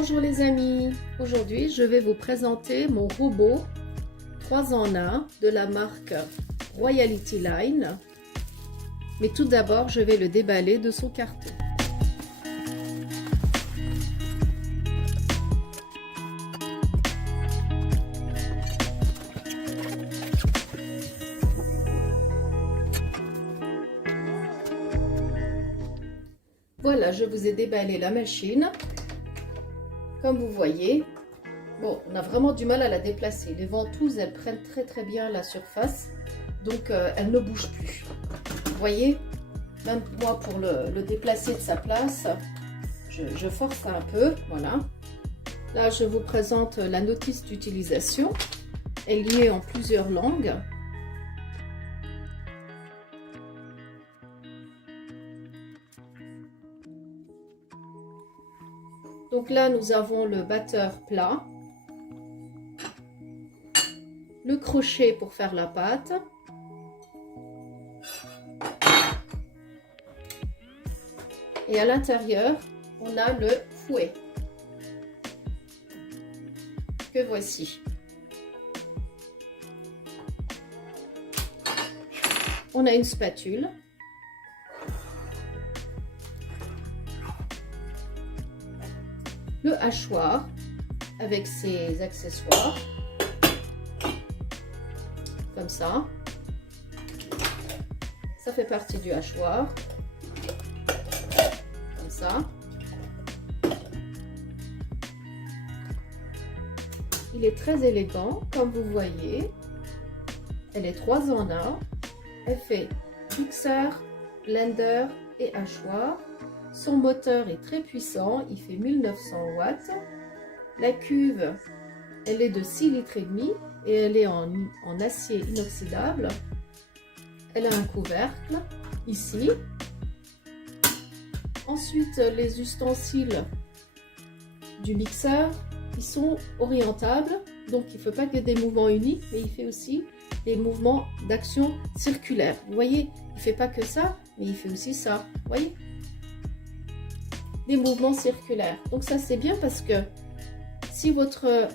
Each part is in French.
Bonjour les amis, aujourd'hui je vais vous présenter mon robot 3 en 1 de la marque Royalty Line. Mais tout d'abord je vais le déballer de son carton. Voilà, je vous ai déballé la machine. Comme vous voyez, bon, on a vraiment du mal à la déplacer. Les ventouses, elles prennent très bien la surface, donc elle ne bouge plus. Vous voyez, même moi pour le déplacer de sa place, je force un peu, voilà. Là, je vous présente la notice d'utilisation. Elle y est en plusieurs langues. Donc là, nous avons le batteur plat, le crochet pour faire la pâte, et à l'intérieur, on a le fouet que voici. On a une spatule. Le hachoir avec ses accessoires, comme ça. Ça fait partie du hachoir, comme ça. Il est très élégant, comme vous voyez. Elle est 3 en 1. Elle fait mixeur, blender et hachoir. Son moteur est très puissant, il fait 1900 watts. La cuve, elle est de 6 litres et demi et elle est en acier inoxydable. Elle a un couvercle ici. Ensuite, les ustensiles du mixeur, ils sont orientables, donc il ne fait pas que des mouvements uniques, mais il fait aussi des mouvements d'action circulaire. Vous voyez, il ne fait pas que ça, mais il fait aussi ça. Vous voyez ? Des mouvements circulaires. Donc ça c'est bien parce que si votre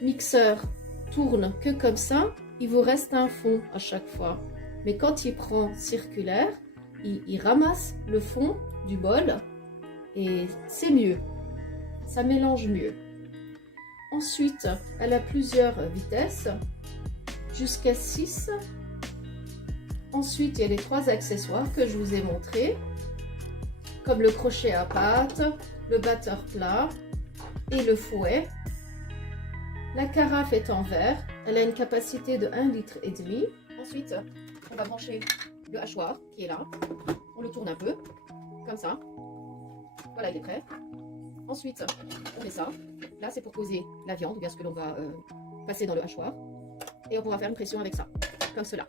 mixeur tourne que comme ça, il vous reste un fond à chaque fois. Mais quand il prend circulaire, il ramasse le fond du bol et c'est mieux. Ça mélange mieux. Ensuite, elle a plusieurs vitesses, jusqu'à 6. Ensuite, il y a les 3 accessoires que je vous ai montrés, comme le crochet à pâte, le batteur plat et le fouet. La carafe est en verre, elle a une capacité de 1,5 litre. Ensuite, on va brancher le hachoir qui est là. On le tourne un peu, comme ça. Voilà, il est prêt. Ensuite, on fait ça. Là, c'est pour poser la viande, ou bien ce que l'on va passer dans le hachoir. Et on pourra faire une pression avec ça, comme cela.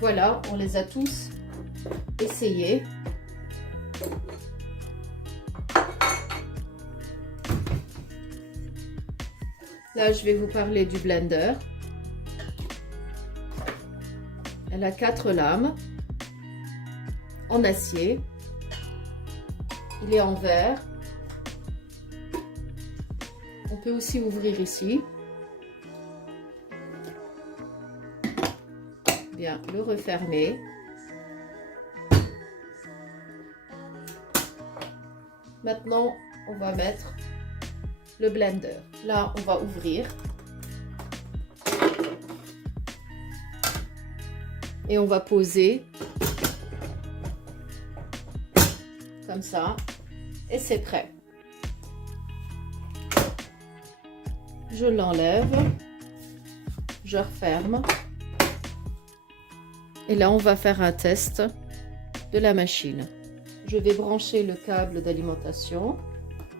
Voilà, on les a tous essayés. Là, je vais vous parler du blender. Elle a 4 lames en acier. Il est en verre. On peut aussi ouvrir ici. Bien, le refermer. Maintenant, on va mettre le blender. Là, on va ouvrir. Et on va poser comme ça. Et c'est prêt. Je l'enlève. Je referme. Et là, on va faire un test de la machine. Je vais brancher le câble d'alimentation.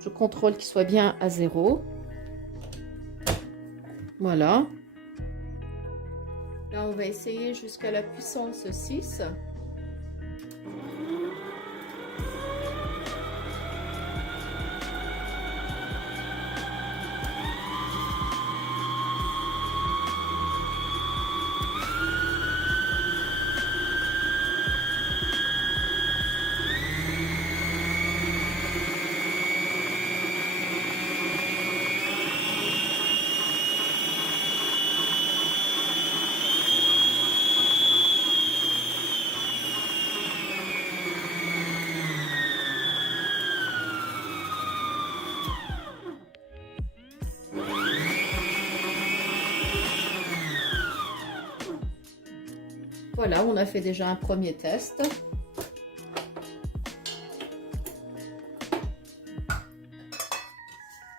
Je contrôle qu'il soit bien à 0. Voilà. Là, on va essayer jusqu'à la puissance 6. Voilà, on a fait déjà un premier test.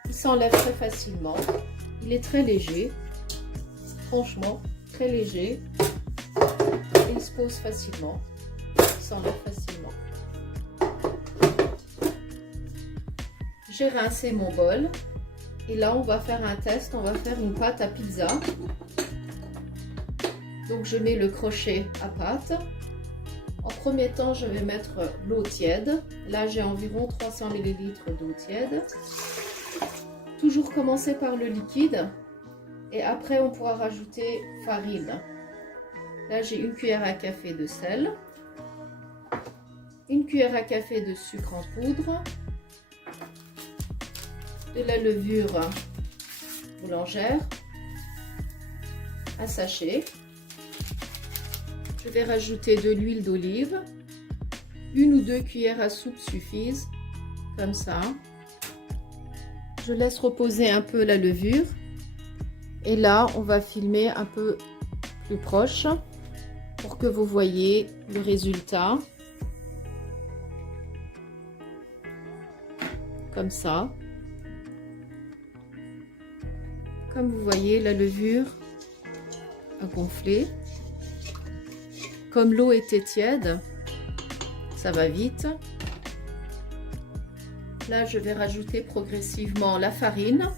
Il s'enlève très facilement. Il est très léger. Franchement, très léger. Et il se pose facilement. Il s'enlève facilement. J'ai rincé mon bol. Et là, on va faire un test. On va faire une pâte à pizza. Donc, je mets le crochet à pâte. En premier temps, je vais mettre l'eau tiède. Là, j'ai environ 300 ml d'eau tiède. Toujours commencer par le liquide. Et après, on pourra rajouter farine. Là, j'ai une cuillère à café de sel. Une cuillère à café de sucre en poudre. De la levure boulangère. Un sachet. Je vais rajouter de l'huile d'olive. 1 ou 2 cuillères à soupe suffisent, comme ça. Je laisse reposer un peu la levure. Et là, on va filmer un peu plus proche pour que vous voyez le résultat. Comme ça. Comme vous voyez, la levure a gonflé. Comme l'eau était tiède, ça va vite. Là, je vais rajouter progressivement la farine.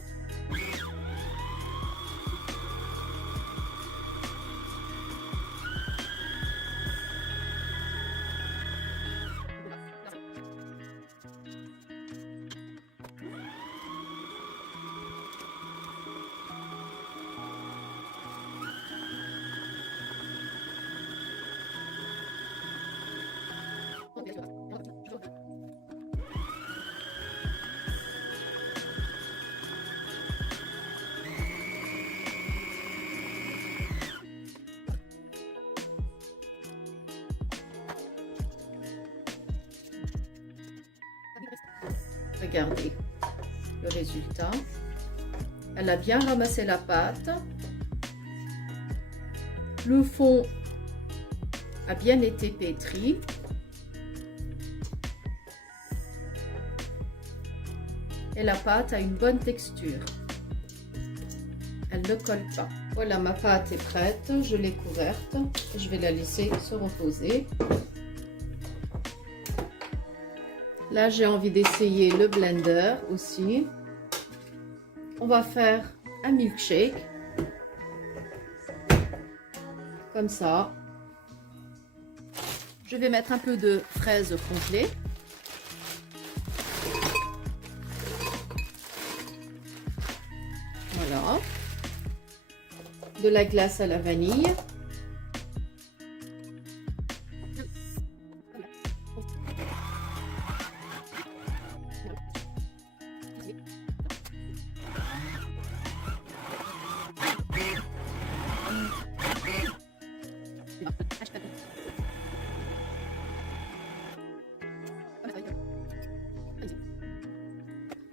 Regardez le résultat. Elle a bien ramassé la pâte. Le fond a bien été pétri. Et la pâte a une bonne texture. Elle ne colle pas. Voilà, ma pâte est prête. Je l'ai couverte. Je vais la laisser se reposer. Là, j'ai envie d'essayer le blender aussi. On va faire un milkshake. Comme ça. Je vais mettre un peu de fraises congelées. Voilà. De la glace à la vanille.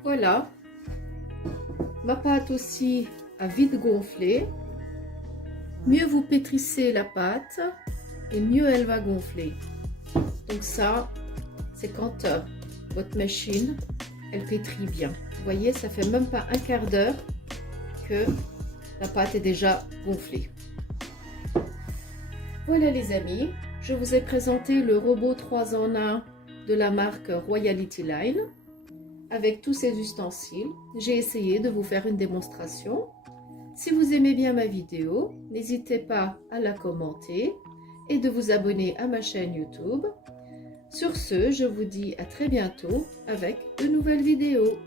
Voilà, ma pâte aussi a vite gonflé. Mieux vous pétrissez la pâte et mieux elle va gonfler. Donc ça, c'est quand votre machine, elle pétrit bien. Vous voyez, ça fait même pas un quart d'heure que la pâte est déjà gonflée. Voilà les amis, je vous ai présenté le robot 3 en 1 de la marque Royalty Line. Avec tous ces ustensiles, j'ai essayé de vous faire une démonstration. Si vous aimez bien ma vidéo, n'hésitez pas à la commenter et de vous abonner à ma chaîne YouTube. Sur ce, je vous dis à très bientôt avec de nouvelles vidéos.